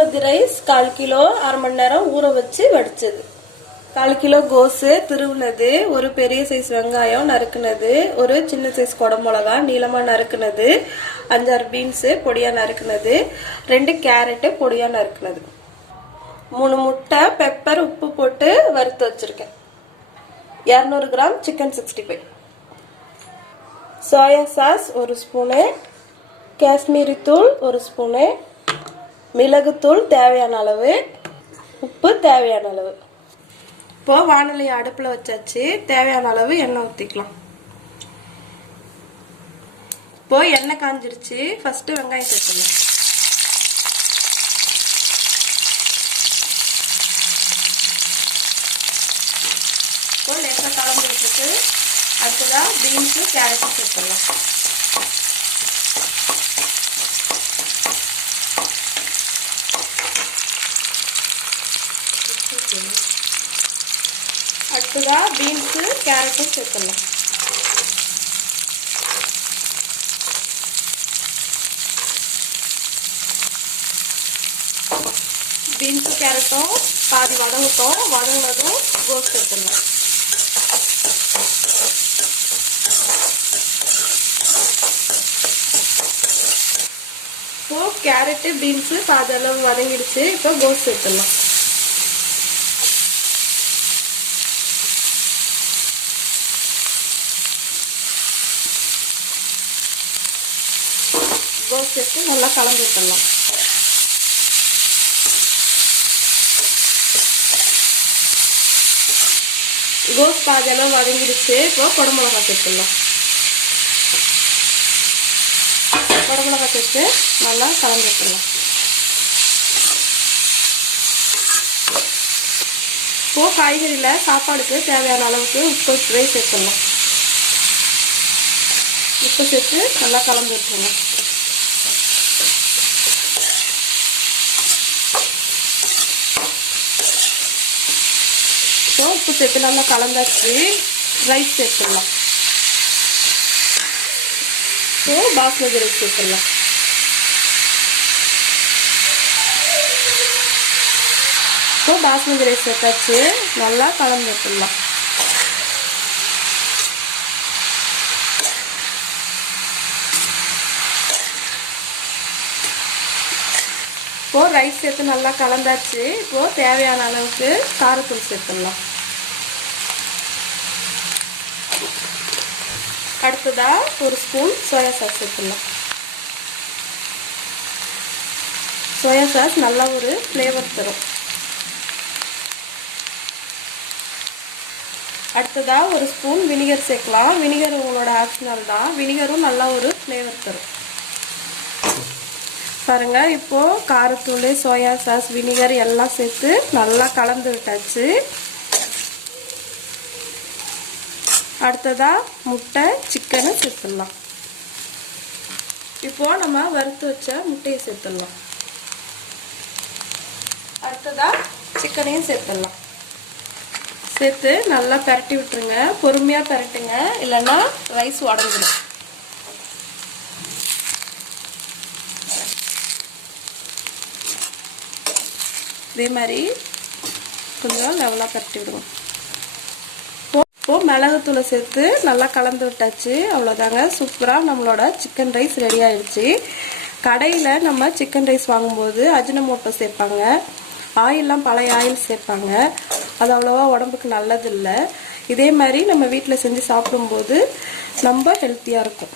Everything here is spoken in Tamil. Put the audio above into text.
பாஸ்மதி ரைஸ் 1/4 கிலோ 1/2 மணி நேரம் ஊற வச்சு வடிச்சது. 1/4 கிலோ கோசு திருவுனது, ஒரு பெரிய சைஸ் வெங்காயம் நறுக்குனது, ஒரு சின்ன சைஸ் குடமிளகா நீளமா நறுக்குனது, 5-6 பீன்ஸ் பொடியா நறுக்குனது, 2 கேரட் பொடியா நறுக்குனது, 3 முட்டை பெப்பர் உப்பு போட்டு வறுத்து வச்சிருக்கேன், 200 gram chicken 65, soya sauce 1 spoon, Kashmiri தூள் 1 ஸ்பூனு, மிளகுத்தூள் தேவையான அளவு, உப்பு தேவையான அளவு. இப்போ வாணலியை அடுப்புல வச்சாச்சு, தேவையான அளவு எண்ணெய் ஊத்திக்கலாம். இப்போ எண்ணெய் காஞ்சிருச்சு, ஃபர்ஸ்ட் வெங்காயம் சேர்த்துக்கலாம். இப்போ லேசாக கலந்து விட்டுட்டு அடுத்ததா பீன்ஸ் கேரட் சேர்த்துக்கலாம். அடுத்ததா பீன்ஸ் கேரட்டும் சேர்த்துடலாம். பீன்ஸ் கேரட்டும் பாதி வதங்கட்டும், வதங்கினதும் கோஸ் சேர்த்துடலாம். இப்போ கேரட் பீன்ஸ் பாதி அளவு வதங்கிடுச்சு, இப்போ கோஸ் சேர்த்துடலாம். கோஸ் சேர்த்து நல்லா கலந்து விட்டுடலாம். கோஸ் பாதி அளவு வதங்கிடுச்சு, இப்போ குடமிளகா சேர்த்துடலாம். குடமிளகா சேர்த்து நல்லா கலந்து விட்டுடலாம். இப்போ காய்கறியில சாப்பாடுக்கு தேவையான அளவுக்கு உப்பு சேர்த்துடலாம். உப்பு சேர்த்து நல்லா கலந்து விட்டுருங்க. உப்பு சேர்த்து நல்லா கலந்தாச்சு, ரைஸ் சேர்த்துடலாம். பாஸ்மதி ரைஸ் சேர்த்துடலாம். பாஸ்மதி ரைஸ் சேர்த்தாச்சு, நல்லா கலந்து விட்டுடலாம். இப்போ ரைஸ் சேர்த்து நல்லா கலந்தாச்சு, இப்போ தேவையான அளவுக்கு காரத்தூள் சேர்த்துடலாம். அடுத்ததா 1 ஸ்பூன் சோயா சாஸ் சேர்த்துடலாம். சோயா சாஸ் நல்லா ஒரு ஃப்ளேவர் தரும். அடுத்ததா 1 ஸ்பூன் வினிகர் சேர்க்கலாம். வினிகர் உங்களோட ஆப்ஷனல் தான், வினிகரும் நல்லா ஒரு ஃப்ளேவர் தரும். பாருங்க, இப்போ காரத்தூள் சோயா சாஸ் வினிகர் எல்லாம் சேர்த்து நல்லா கலந்து விட்டாச்சு. அடுத்ததா முட்டை சிக்கனை சேர்த்துடலாம். இப்போ நம்ம வறுத்து வச்ச முட்டையை சேர்த்துடலாம். அடுத்ததா சிக்கனையும் சேர்த்துடலாம். சேர்த்து நல்லா பரட்டி விட்டுருங்க, பொறுமையா பரட்டுங்க, இல்லைன்னா ரைஸ் உடஞ்சிடும். இதே மாதிரி கொஞ்சம் லெவலா பரட்டி விடுவோம். இப்போ மிளகுத்தூளை சேர்த்து நல்லா கலந்து விட்டாச்சு. அவ்வளோதாங்க, சூப்பராக நம்மளோட சிக்கன் ரைஸ் ரெடி ஆயிடுச்சு. கடையில் நம்ம சிக்கன் ரைஸ் வாங்கும்போது அஜினமோட்டோ சேர்ப்பாங்க, ஆயிலெலாம் பழைய ஆயில் சேர்ப்பாங்க, அது அவ்வளோவா உடம்புக்கு நல்லது இல்லை. இதே மாதிரி நம்ம வீட்டில் செஞ்சு சாப்பிடும்போது ரொம்ப ஹெல்த்தியாக இருக்கும்.